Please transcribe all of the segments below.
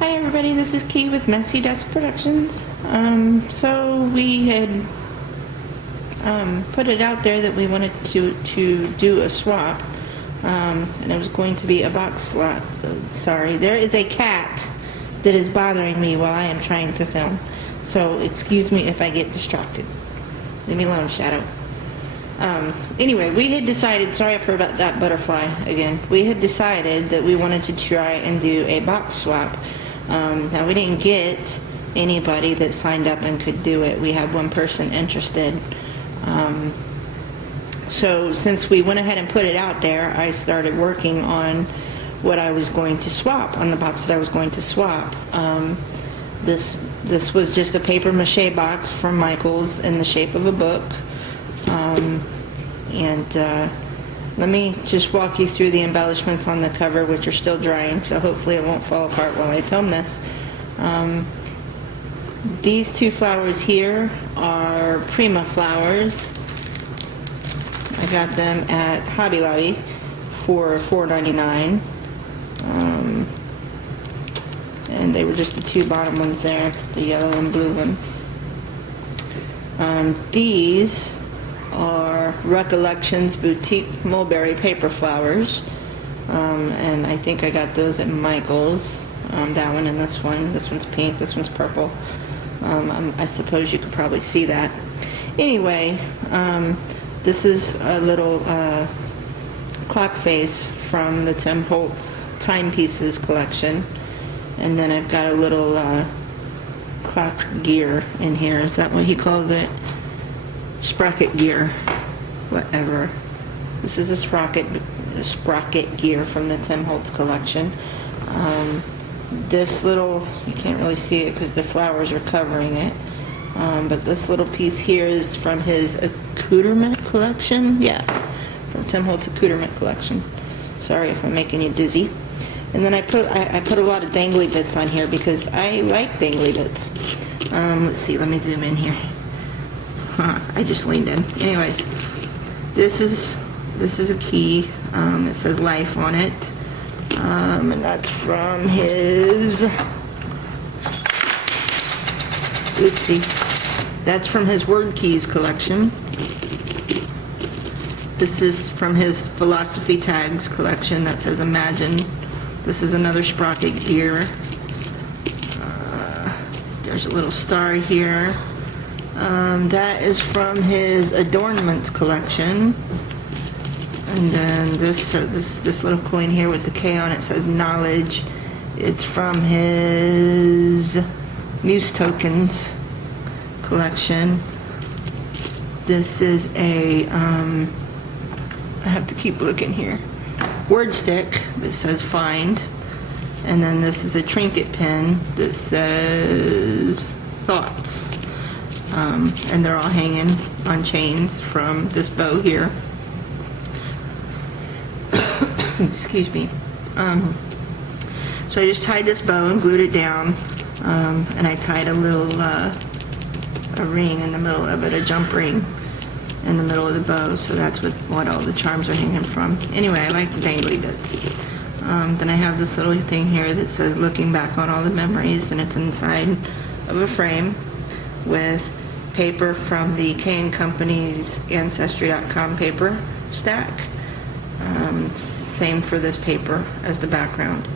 Hi everybody, this is Key with Messy Desk Productions. So we had put it out there that we wanted to do a swap, and it was going to be a box slot. Sorry, there is a cat that is bothering me while I am trying to film, so excuse me if I get distracted. Leave me alone, Shadow. Anyway, we had decided, sorry for that butterfly again, we had decided that we wanted to try and do a box swap. Now we didn't get anybody that signed up and could do it. We had one person interested. So since we went ahead and put it out there, I started working on what I was going to swap, on the box that I was going to swap. This was just a paper mache box from Michael's in the shape of a book. Let me just walk you through the embellishments on the cover, which are still drying, so hopefully it won't fall apart while I film this. These two flowers here are Prima flowers. I got them at Hobby Lobby for $4.99. And they were just the two bottom ones there, the yellow and blue one. These are Recollections Boutique Mulberry paper flowers, and I think I got those at Michael's. That one and this one. This one's pink, this one's purple. I suppose you could probably see that. Anyway, this is a little clock face from the Tim Holtz Timepieces collection, and then I've got a little clock gear in here. Is that what he calls it? Sprocket gear, whatever. This is a sprocket gear from the Tim Holtz collection. This little, you can't really see it because the flowers are covering it, but this little piece here is from his accoutrement collection. Yeah, from Tim Holtz accoutrement collection. Sorry if I'm making you dizzy. And then I put a lot of dangly bits on here because I like dangly bits. Let's see, let me zoom in here. I just leaned in. Anyways, this is a key. It says Life on it, and that's from his. Oopsie, that's from his Word Keys collection. This is from his Philosophy Tags collection that says Imagine. This is another sprocket gear. There's a little star here. That is from his Adornments collection. And then this little coin here with the K on it says Knowledge. It's from his Muse Tokens collection. This is a, I have to keep looking here, word stick that says Find. And then this is a trinket pin that says Thoughts. And they're all hanging on chains from this bow here. Excuse me. So I just tied this bow and glued it down, and I tied a little a ring in the middle of it, a jump ring in the middle of the bow, so that's what all the charms are hanging from. Anyway, I like the dangly bits. Then I have this little thing here that says Looking Back on All the Memories, and it's inside of a frame with paper from the K & Company's Ancestry.com paper stack. Same for this paper as the background.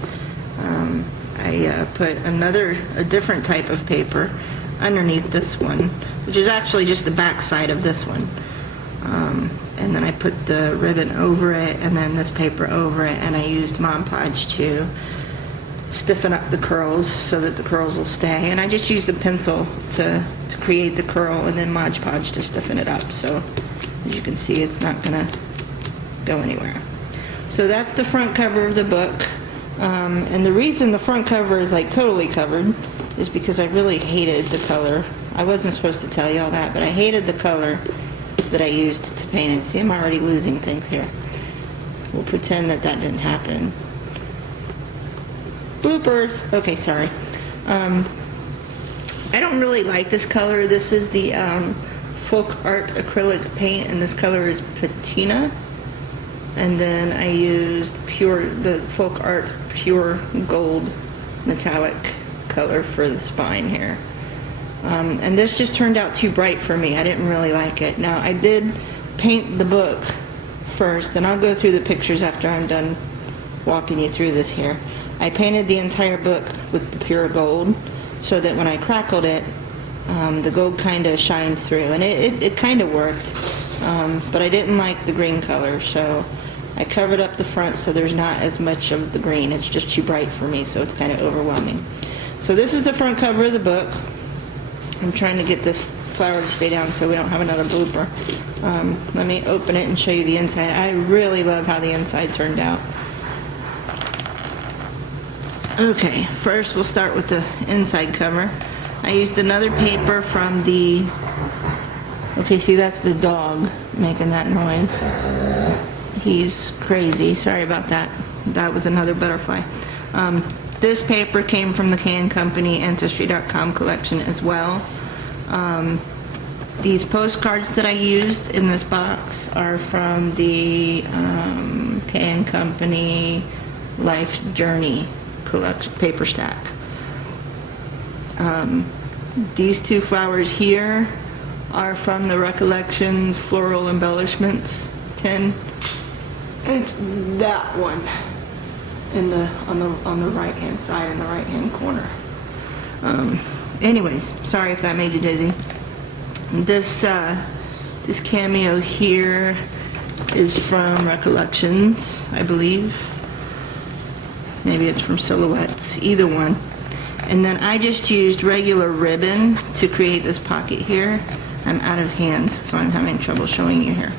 I put a different type of paper underneath this one, which is actually just the back side of this one. And then I put the ribbon over it, and then this paper over it, and I used Mod Podge to stiffen up the curls so that the curls will stay. And I just used a pencil to create the curl, and then Mod Podge to stiffen it up. So as you can see, it's not gonna go anywhere. So that's the front cover of the book. And the reason the front cover is like totally covered is because I really hated the color. I wasn't supposed to tell you all that, but I hated the color that I used to paint it. See, I'm already losing things here. We'll pretend that didn't happen. Bloopers. Okay, sorry. I don't really like this color. This is the Folk Art acrylic paint, and this color is Patina. And then I used the Folk Art Pure Gold Metallic color for the spine here. And this just turned out too bright for me. I didn't really like it. Now, I did paint the book first, and I'll go through the pictures after I'm done walking you through this here. I painted the entire book with the pure gold so that when I crackled it, the gold kind of shined through, and it kind of worked, but I didn't like the green color, so I covered up the front so there's not as much of the green. It's just too bright for me, so it's kind of overwhelming. So this is the front cover of the book. I'm trying to get this flower to stay down so we don't have another blooper. Let me open it and show you the inside. I really love how the inside turned out. Okay, first we'll start with the inside cover. I used another paper from the, okay, see, that's the dog making that noise. He's crazy, sorry about that. That was another butterfly. This paper came from the Can Company Ancestry.com collection as well. These postcards that I used in this box are from the Can Company Life Journey collection paper stack. These two flowers here are from the Recollections Floral Embellishments tin. It's that one in the on the right hand side in the right hand corner. Anyways, sorry if that made you dizzy. This this cameo here is from Recollections, I believe. Maybe it's from Silhouettes, either one. And then I just used regular ribbon to create this pocket here. I'm out of hands, so I'm having trouble showing you here.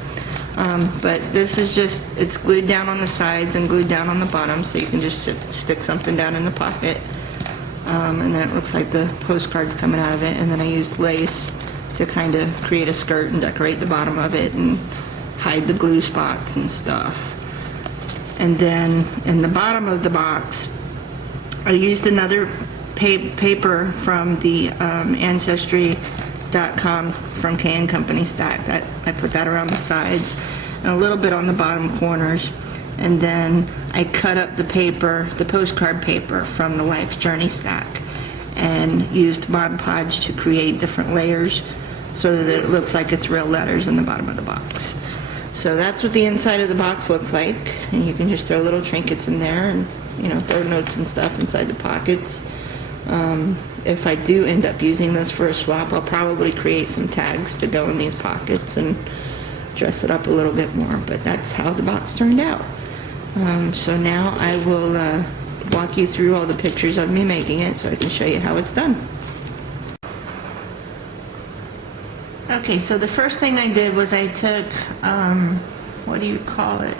But this is just, it's glued down on the sides and glued down on the bottom, so you can just stick something down in the pocket. And then it looks like the postcard's coming out of it. And then I used lace to kind of create a skirt and decorate the bottom of it and hide the glue spots and stuff. And then in the bottom of the box, I used another paper from the Ancestry.com from Can Company stack. That I put that around the sides and a little bit on the bottom corners. And then I cut up the paper, the postcard paper from the Life Journey stack, and used Mod Podge to create different layers so that it looks like it's real letters in the bottom of the box. So that's what the inside of the box looks like, and you can just throw little trinkets in there and, you know, throw notes and stuff inside the pockets. If I do end up using this for a swap, I'll probably create some tags to go in these pockets and dress it up a little bit more, but that's how the box turned out. So now I will walk you through all the pictures of me making it so I can show you how it's done. Okay, so the first thing I did was I took, what do you call it?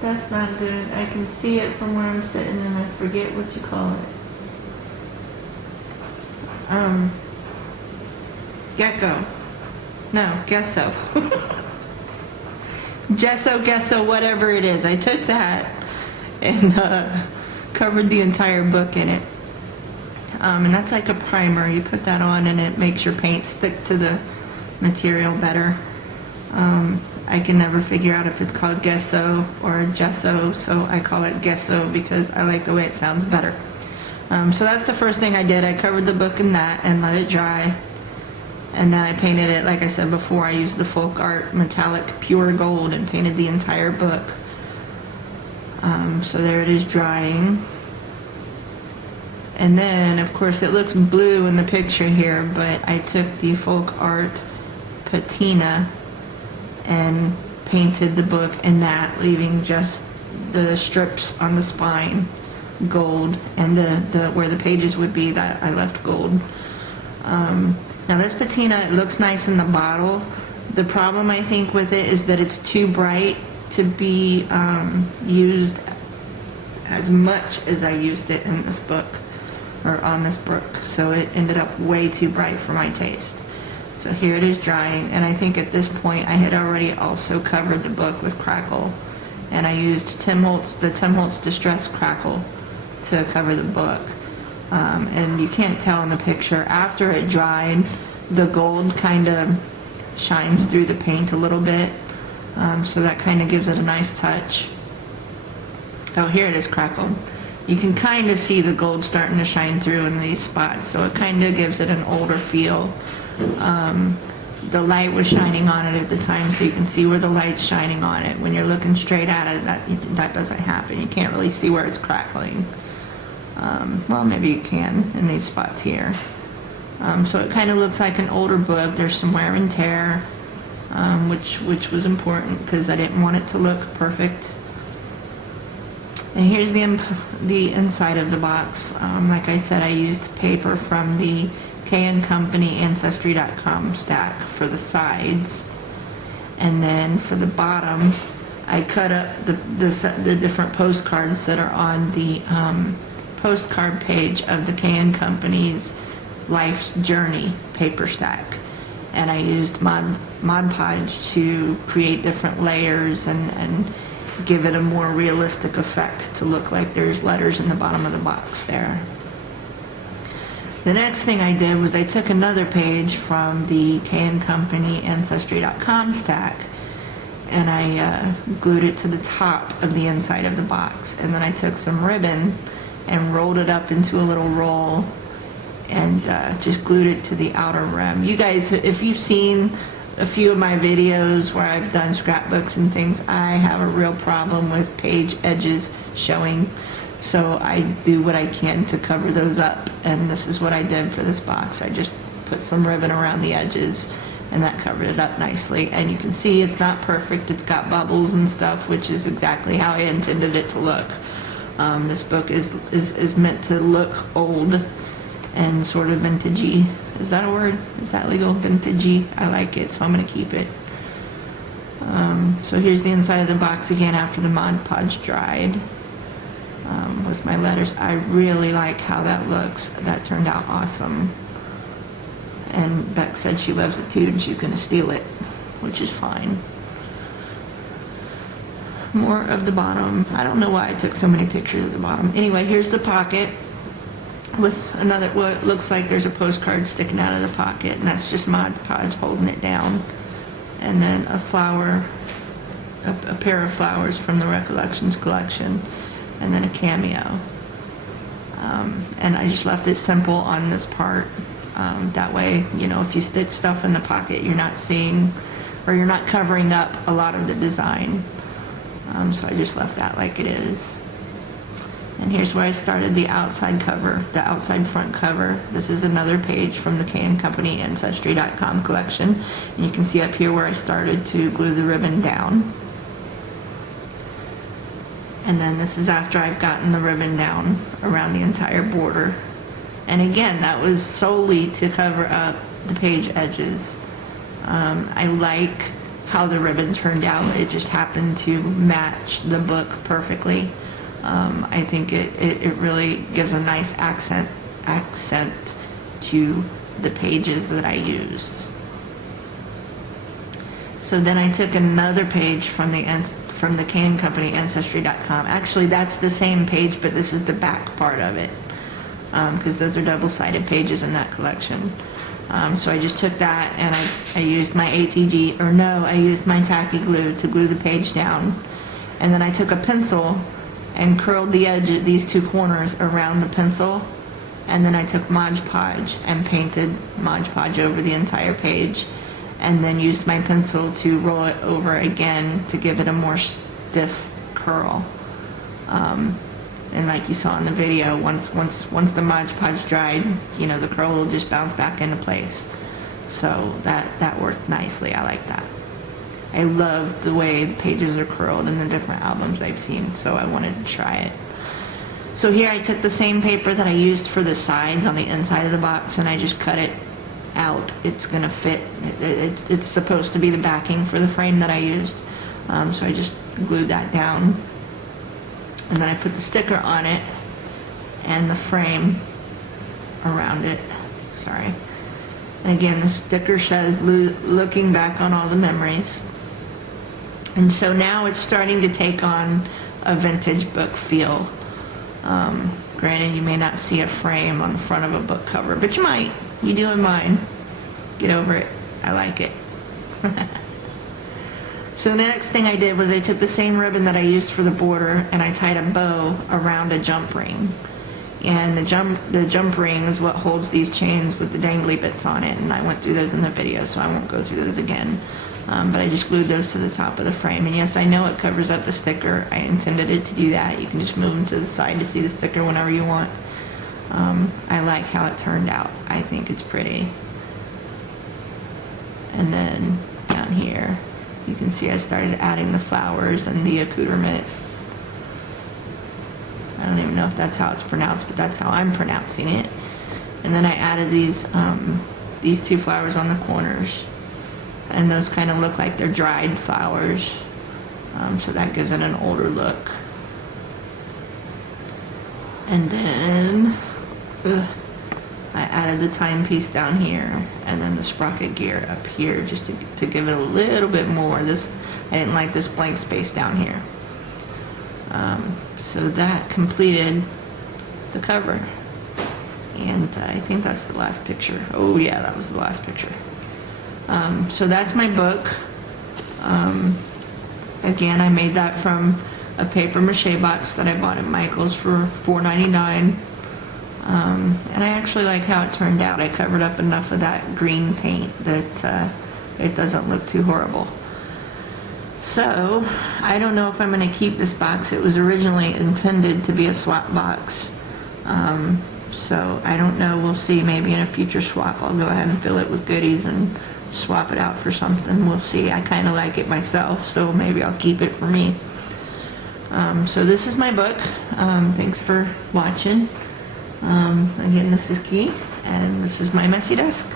That's not good. I can see it from where I'm sitting and I forget what you call it. Gecko. No, gesso. Gesso, whatever it is. I took that and covered the entire book in it. And that's like a primer. You put that on and it makes your paint stick to the material better. I can never figure out if it's called gesso or gesso, so I call it gesso because I like the way it sounds better. So that's the first thing I did. I covered the book in that and let it dry. And then I painted it, like I said before, I used the Folk Art metallic pure gold and painted the entire book. So there it is drying. And then, of course, it looks blue in the picture here, but I took the Folk Art patina and painted the book in that, leaving just the strips on the spine gold, and the where the pages would be, that I left gold. Now this patina, it looks nice in the bottle. The problem I think with it is that it's too bright to be used as much as I used it in this book, or on this book, so it ended up way too bright for my taste. So here it is drying, and I think at this point I had already also covered the book with crackle, and I used the Tim Holtz Distress Crackle to cover the book. And you can't tell in the picture, after it dried, the gold kind of shines through the paint a little bit, so that kind of gives it a nice touch. Oh, here it is crackled. You can kind of see the gold starting to shine through in these spots, so it kind of gives it an older feel. The light was shining on it at the time, so you can see where the light's shining on it. When you're looking straight at it, that doesn't happen. You can't really see where it's crackling. Well, maybe you can in these spots here. So it kind of looks like an older book. There's some wear and tear, which was important because I didn't want it to look perfect. And here's the inside of the box. Like I said, I used paper from the K & Company Ancestry.com stack for the sides, and then for the bottom I cut up the different postcards that are on the postcard page of the K & Company's Life's Journey paper stack, and I used Mod Podge to create different layers and give it a more realistic effect to look like there's letters in the bottom of the box there. The next thing I did was I took another page from the K & Company Ancestry.com stack, and I glued it to the top of the inside of the box, and then I took some ribbon and rolled it up into a little roll and just glued it to the outer rim. You guys, if you've seen a few of my videos where I've done scrapbooks and things, I have a real problem with page edges showing. So I do what I can to cover those up, and this is what I did for this box. I just put some ribbon around the edges, and that covered it up nicely. And you can see it's not perfect. It's got bubbles and stuff, which is exactly how I intended it to look. This book is meant to look old and sort of vintagey. Is that a word? Is that legal? Vintagey. I like it, so I'm going to keep it. So here's the inside of the box again after the Mod Podge dried. With my letters. I really like how that looks. That turned out awesome. And Beck said she loves it too, and she's going to steal it, which is fine. More of the bottom. I don't know why I took so many pictures of the bottom. Anyway, here's the pocket with another, what looks like there's a postcard sticking out of the pocket, and that's just Mod Podge holding it down. And then a flower, a pair of flowers from the Recollections collection, and then a cameo. And I just left it simple on this part. That way, you know, if you stick stuff in the pocket, you're not seeing, or you're not covering up a lot of the design. So I just left that like it is. And here's where I started the outside cover, the outside front cover. This is another page from the K & Company Ancestry.com collection. And you can see up here where I started to glue the ribbon down. And then this is after I've gotten the ribbon down around the entire border. And again, that was solely to cover up the page edges. I like how the ribbon turned out. It just happened to match the book perfectly. I think it really gives a nice accent to the pages that I used. So then I took another page from the K & Company Ancestry.com. Actually, that's the same page, but this is the back part of it, because those are double-sided pages in that collection. So I just took that and I used my I used my tacky glue to glue the page down. And then I took a pencil and curled the edge of these two corners around the pencil. And then I took Mod Podge and painted Mod Podge over the entire page. And then used my pencil to roll it over again to give it a more stiff curl. And like you saw in the video, once the Mod Podge dried, you know, the curl will just bounce back into place. So that worked nicely. I like that. I love the way the pages are curled in the different albums I've seen, so I wanted to try it. So here I took the same paper that I used for the sides on the inside of the box, and I just cut it out. It's gonna fit. It's supposed to be the backing for the frame that I used. So I just glued that down. And then I put the sticker on it and the frame around it. Sorry. And again, the sticker says looking back on all the memories. And so now it's starting to take on a vintage book feel. Granted, you may not see a frame on the front of a book cover, but you might. You do in mine. Get over it. I like it. So the next thing I did was I took the same ribbon that I used for the border and I tied a bow around a jump ring. And the jump ring is what holds these chains with the dangly bits on it, and I went through those in the video, so I won't go through those again. But I just glued those to the top of the frame. And yes, I know it covers up the sticker. I intended it to do that. You can just move them to the side to see the sticker whenever you want. I like how it turned out. I think it's pretty. And then down here, you can see I started adding the flowers and the accoutrement. I don't even know if that's how it's pronounced, but that's how I'm pronouncing it. And then I added these two flowers on the corners. And those kind of look like they're dried flowers. So that gives it an older look. And then I added the timepiece down here, and then the sprocket gear up here, just to give it a little bit more. I didn't like this blank space down here. So that completed the cover. And I think that's the last picture. Oh yeah, that was the last picture. So that's my book. Again, I made that from a paper mache box that I bought at Michael's for $4.99. And I actually like how it turned out. I covered up enough of that green paint that it doesn't look too horrible. So, I don't know if I'm going to keep this box. It was originally intended to be a swap box. So, I don't know. We'll see. Maybe in a future swap I'll go ahead and fill it with goodies and swap it out for something. We'll see. I kind of like it myself, so maybe I'll keep it for me. So this is my book. Thanks for watching. Again, this is Key, and this is my messy desk.